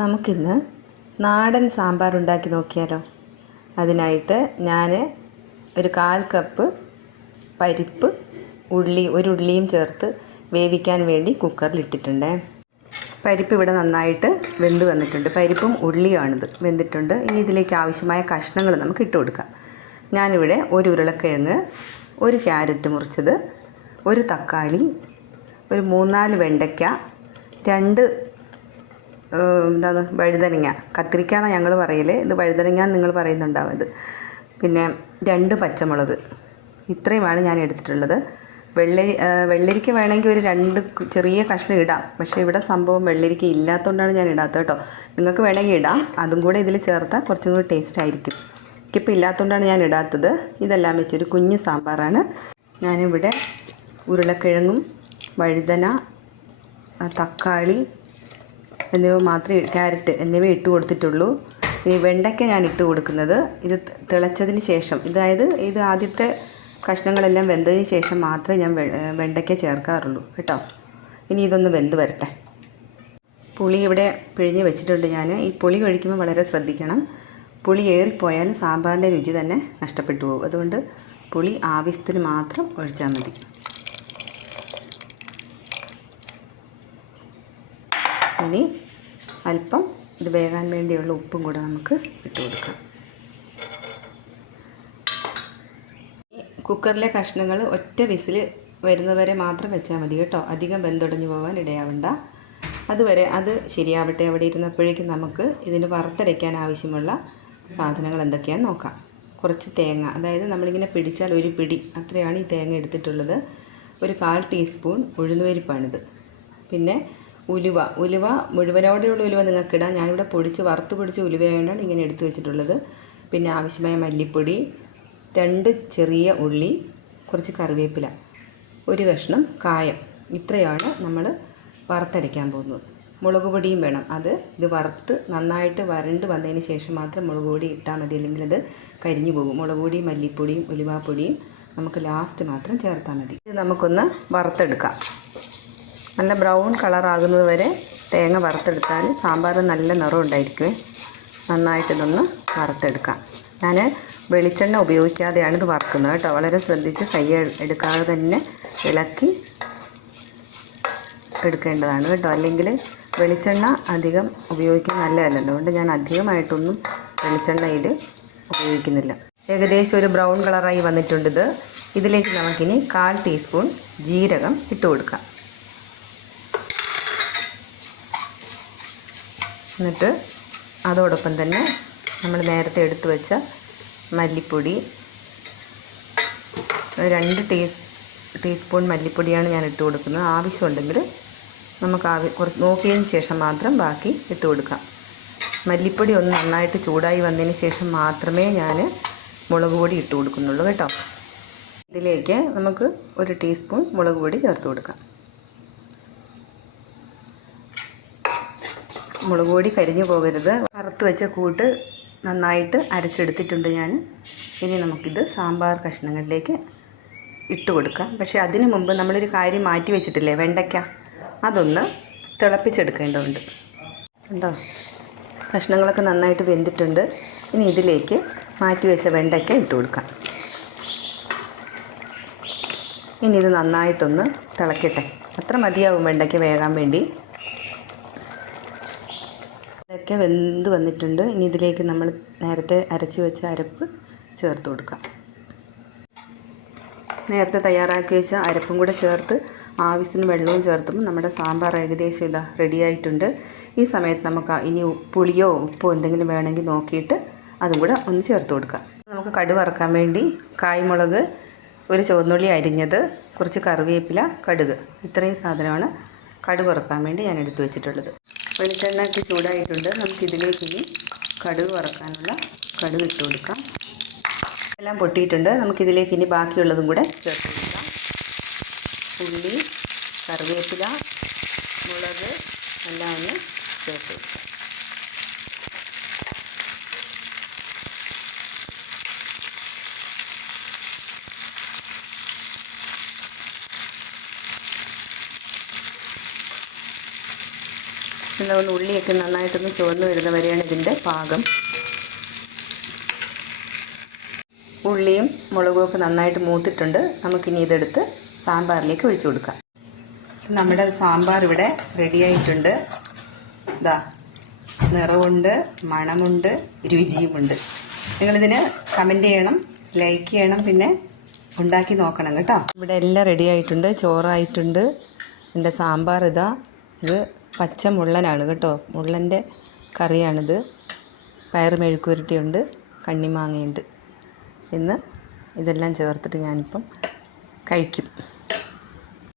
നമുക്കിന്ന് നാടൻ സാമ്പാർ ഉണ്ടാക്കി നോക്കിയാലോ? അതിനായിട്ട് ഞാൻ ഒരു കാൽ കപ്പ് പരിപ്പ് ഉള്ളി ഒരു ഉള്ളിയും ചേർത്ത് വേവിക്കാൻ വേണ്ടി കുക്കറിൽ ഇട്ടിട്ടുണ്ട്. പരിപ്പ് ഇവിടെ നന്നായിട്ട് വെന്ത് വന്നിട്ടുണ്ട്. പരിപ്പും ഉള്ളിയാണിത് വെന്തിട്ടുണ്ട്. ഇനി ഇതിലേക്ക് ആവശ്യമായ കഷ്ണങ്ങൾ നമുക്ക് ഇട്ട് കൊടുക്കാം. ഞാനിവിടെ ഒരു ഉരുളക്കിഴങ്ങ് ഒരു ക്യാരറ്റ് മുറിച്ചത് ഒരു തക്കാളി ഒരു മൂന്നാൽ വെണ്ടയ്ക്ക രണ്ട് എന്താണ് വഴുതനങ്ങ. കത്തിരിക്ക എന്നാണ് ഞങ്ങൾ പറയൽ ഇത് വഴുതനങ്ങ നിങ്ങൾ പറയുന്നുണ്ടാവും ഇത്. പിന്നെ രണ്ട് പച്ചമുളക്. ഇത്രയുമാണ് ഞാൻ എടുത്തിട്ടുള്ളത്. വെള്ളരി വെള്ളരിക്ക വേണമെങ്കിൽ ഒരു രണ്ട് ചെറിയ കഷ്ണം ഇടാം. പക്ഷേ ഇവിടെ സംഭവം വെള്ളരിക്ക ഇല്ലാത്തതുകൊണ്ടാണ് ഞാൻ ഇടാത്തത് കേട്ടോ. നിങ്ങൾക്ക് വേണമെങ്കിൽ ഇടാം. അതും കൂടെ ഇതിൽ ചേർത്താൽ കുറച്ചും കൂടി ടേസ്റ്റ് ആയിരിക്കും. എനിക്കിപ്പോൾ ഇല്ലാത്തതുകൊണ്ടാണ് ഞാൻ ഇടാത്തത്. ഇതെല്ലാം വെച്ചൊരു കുഞ്ഞ് സാമ്പാറാണ്. ഞാനിവിടെ ഉരുളക്കിഴങ്ങും വഴുതന തക്കാളി എന്നിവ മാത്രമേ ക്യാരറ്റ് എന്നിവ ഇട്ട് കൊടുത്തിട്ടുള്ളൂ. ഇനി വെണ്ടയ്ക്ക ഞാൻ ഇട്ട് കൊടുക്കുന്നത്. ഇത് തിളച്ചതിന് ശേഷം. ഇതായത് ഇത് ആദ്യത്തെ കഷ്ണങ്ങളെല്ലാം വെന്തതിന് ശേഷം മാത്രമേ ഞാൻ വെണ്ടയ്ക്ക ചേർക്കാറുള്ളൂ. കേട്ടോ? ഇനി ഇതൊന്ന് വെന്ത് വരട്ടെ. പുളി ഇവിടെ പിഴിഞ്ഞ് വെച്ചിട്ടുണ്ട് ഞാൻ ഈ പുളി കഴിക്കുമ്പോൾ വളരെ ശ്രദ്ധിക്കണം. പുളി ഏറിപ്പോയാൽ സാമ്പാറിന്റെ രുചി തന്നെ നഷ്ടപ്പെട്ടു പോകും. അതുകൊണ്ട് പുളി ആവശ്യത്തിന് മാത്രം ഒഴിച്ചാൽ മതി. ഇനി അല്പം ഇത് വേകാൻ വേണ്ടിയുള്ള ഉപ്പും കൂടെ നമുക്ക് ഇട്ട് കൊടുക്കാം. കുക്കറിലെ കഷ്ണങ്ങൾ ഒറ്റ വിസിൽ വരുന്നവരെ മാത്രം വെച്ചാൽ മതി കേട്ടോ. അധികം ബന്ധുടഞ്ഞു പോകാൻ ഇടയാവണ്ട. അതുവരെ അത് ശരിയാവട്ടെ അവിടെ ഇരുന്നപ്പോഴേക്കും നമുക്ക് ഇതിന് വറുത്തരയ്ക്കാൻ ആവശ്യമുള്ള സാധനങ്ങൾ എന്തൊക്കെയാണെന്ന് നോക്കാം. കുറച്ച് തേങ്ങ. അതായത് നമ്മളിങ്ങനെ പിടിച്ചാൽ ഒരു പിടി. അത്രയാണ് ഈ തേങ്ങ എടുത്തിട്ടുള്ളത്. ഒരു കാൽ ടീസ്പൂൺ ഉഴുന്നുപരിപ്പാണിത് പിന്നെ ഉലുവ. ഉലുവ മുഴുവനോടെയുള്ള ഉലുവ നിങ്ങൾക്ക് ഇടാം ഞാനിവിടെ പൊടിച്ച് വറുത്ത് പൊടിച്ച് ഉലുവയായതുകൊണ്ടാണ് ഇങ്ങനെ എടുത്തു വെച്ചിട്ടുള്ളത്. പിന്നെ ആവശ്യമായ മല്ലിപ്പൊടി രണ്ട് ചെറിയ ഉള്ളി കുറച്ച് കറിവേപ്പില ഒരു കഷ്ണം കായം. ഇത്രയാണ് നമ്മൾ വറുത്തരയ്ക്കാൻ പോകുന്നത്. മുളക് പൊടിയും വേണം. അത് ഇത് വറുത്ത് നന്നായിട്ട് വരണ്ട് വന്നതിന് ശേഷം മാത്രം മുളക് പൊടി ഇട്ടാൽ മതി. അല്ലെങ്കിൽ അത് കരിഞ്ഞു പോകും. മുളക് പൊടിയും മല്ലിപ്പൊടിയും ഉലുവാപ്പൊടിയും നമുക്ക് ലാസ്റ്റ് മാത്രം ചേർത്താൽ മതി. ഇത് നമുക്കൊന്ന് വറുത്തെടുക്കാം. നല്ല ബ്രൗൺ കളറാകുന്നത് വരെ തേങ്ങ വറുത്തെടുത്താൽ സാമ്പാർ നല്ല നിറം ഉണ്ടായിരിക്കുമേ നന്നായിട്ടിതൊന്ന് വറുത്തെടുക്കാം. ഞാൻ വെളിച്ചെണ്ണ ഉപയോഗിക്കാതെയാണ് ഇത് വറുക്കുന്നത് കേട്ടോ. വളരെ ശ്രദ്ധിച്ച് കൈ എടുക്കാതെ തന്നെ ഇളക്കി എടുക്കേണ്ടതാണ് കേട്ടോ. അല്ലെങ്കിൽ വെളിച്ചെണ്ണ അധികം ഉപയോഗിക്കാൻ നല്ലതല്ല. അതുകൊണ്ട് ഞാൻ അധികമായിട്ടൊന്നും വെളിച്ചെണ്ണയിൽ ഉപയോഗിക്കുന്നില്ല. ഏകദേശം ഒരു ബ്രൗൺ കളറായി വന്നിട്ടുണ്ട് ഇത്. ഇതിലേക്ക് നമുക്കിനി കാൽ ടീസ്പൂൺ ജീരകം ഇട്ട് കൊടുക്കാം. എന്നിട്ട് അതോടൊപ്പം തന്നെ നമ്മൾ നേരത്തെ എടുത്തു വെച്ച മല്ലിപ്പൊടി. രണ്ട് ടീ ടീസ്പൂൺ മല്ലിപ്പൊടിയാണ് ഞാൻ ഇട്ട് കൊടുക്കുന്നത്. ആവശ്യമുണ്ടെങ്കിൽ നമുക്ക് ആവി കുറച്ച് നോക്കിയതിന് ശേഷം മാത്രം ബാക്കി ഇട്ട് കൊടുക്കാം. മല്ലിപ്പൊടി ഒന്ന് നന്നായിട്ട് ചൂടായി വന്നതിന് ശേഷം മാത്രമേ ഞാൻ മുളക് പൊടി ഇട്ട് കൊടുക്കുന്നുള്ളൂ കേട്ടോ. ഇതിലേക്ക് നമുക്ക് ഒരു ടീസ്പൂൺ മുളക് പൊടി ചേർത്ത് കൊടുക്കാം. മുളക് പൊടി കരിഞ്ഞു പോകരുത്. വറുത്ത് വെച്ച കൂട്ട് നന്നായിട്ട് അരച്ചെടുത്തിട്ടുണ്ട് ഞാൻ. ഇനി നമുക്കിത് സാമ്പാർ കഷ്ണങ്ങളിലേക്ക് ഇട്ട് കൊടുക്കാം. പക്ഷേ അതിനു മുമ്പ് നമ്മളൊരു കാര്യം മാറ്റി വെച്ചിട്ടില്ലേ? വെണ്ടയ്ക്ക. അതൊന്ന് തിളപ്പിച്ചെടുക്കേണ്ടതുണ്ട്. ഉണ്ടോ കഷ്ണങ്ങളൊക്കെ നന്നായിട്ട് വെന്തിട്ടുണ്ട്. ഇനി ഇതിലേക്ക് മാറ്റി വെച്ച വെണ്ടയ്ക്ക ഇട്ട് കൊടുക്കാം. ഇനി ഇത് നന്നായിട്ടൊന്ന് തിളക്കട്ടെ. അത്ര മതിയാവും വെണ്ടയ്ക്ക വേകാൻ വേണ്ടി. ഇതൊക്കെ വെന്ത് വന്നിട്ടുണ്ട്. ഇനി ഇതിലേക്ക് നമ്മൾ നേരത്തെ അരച്ച് വെച്ച അരപ്പ് ചേർത്ത് കൊടുക്കാം. നേരത്തെ തയ്യാറാക്കി വെച്ച അരപ്പും കൂടെ ചേർത്ത് ആവശ്യത്തിന് വെള്ളവും ചേർത്തുമ്പോൾ നമ്മുടെ സാമ്പാർ ഏകദേശം ഇതാ റെഡിയായിട്ടുണ്ട് ഈ സമയത്ത് നമുക്ക് ഇനി പുളിയോ ഉപ്പോ എന്തെങ്കിലും വേണമെങ്കിൽ നോക്കിയിട്ട് അതും കൂടെ ഒന്ന് ചേർത്ത് കൊടുക്കാം. നമുക്ക് കടുക് വറക്കാൻ വേണ്ടി കായ്മുളക് ഒരു ചുവന്നുള്ളി അരിഞ്ഞത് കുറച്ച് കറിവേപ്പില കടുക്. ഇത്രയും സാധനമാണ് കടുക് വറക്കാൻ വേണ്ടി ഞാൻ എടുത്തു വെച്ചിട്ടുള്ളത്. വെളിച്ചെണ്ണയ്ക്ക് ചൂടായിട്ടുണ്ട്. നമുക്ക് ഇതിലേക്ക് ഇനി കടുക് വറക്കാനുള്ള കടുക് ഇട്ട് കൊടുക്കാം. എല്ലാം പൊട്ടിയിട്ടുണ്ട്. നമുക്കിതിലേക്ക് ഇനി ബാക്കിയുള്ളതും കൂടെ ചേർത്ത് കൊടുക്കാം. ഉള്ളി കറിവേപ്പില മുളക് എല്ലാം ഒന്ന് ചേർത്ത് കൊടുക്കാം. ഒന്ന് ഉള്ളിയൊക്കെ നന്നായിട്ടൊന്ന് ചുവന്ന് വരുന്ന വരെയാണ് ഇതിന്റെ പാകം. ഉള്ളിയും മുളകും ഒക്കെ നന്നായിട്ട് മൂത്തിട്ടുണ്ട്. നമുക്കിനി ഇതെടുത്ത് സാമ്പാറിലേക്ക് ഒഴിച്ചു കൊടുക്കാം. നമ്മുടെ സാമ്പാർ ഇവിടെ റെഡിയായിട്ടുണ്ട് ഇതാ നിറവുണ്ട് മണമുണ്ട് രുചിയുമുണ്ട്. നിങ്ങളിതിന് കമന്റ് ചെയ്യണം ലൈക്ക് ചെയ്യണം പിന്നെ ഉണ്ടാക്കി നോക്കണം കേട്ടോ. ഇവിടെ എല്ലാം റെഡിയായിട്ടുണ്ട് ചോറായിട്ടുണ്ട്. എന്റെ സാമ്പാർ ഇതാ ഇത് പച്ച മുള്ളനാണ് കേട്ടോ. മുള്ളന്റെ കറിയാണിത്. പയറ് മെഴുക്കുരുട്ടിയുണ്ട് കണ്ണിമാങ്ങയുണ്ട്. ഇന്ന് ഇതെല്ലാം ചേർത്തിട്ട് ഞാനിപ്പം കഴിക്കും.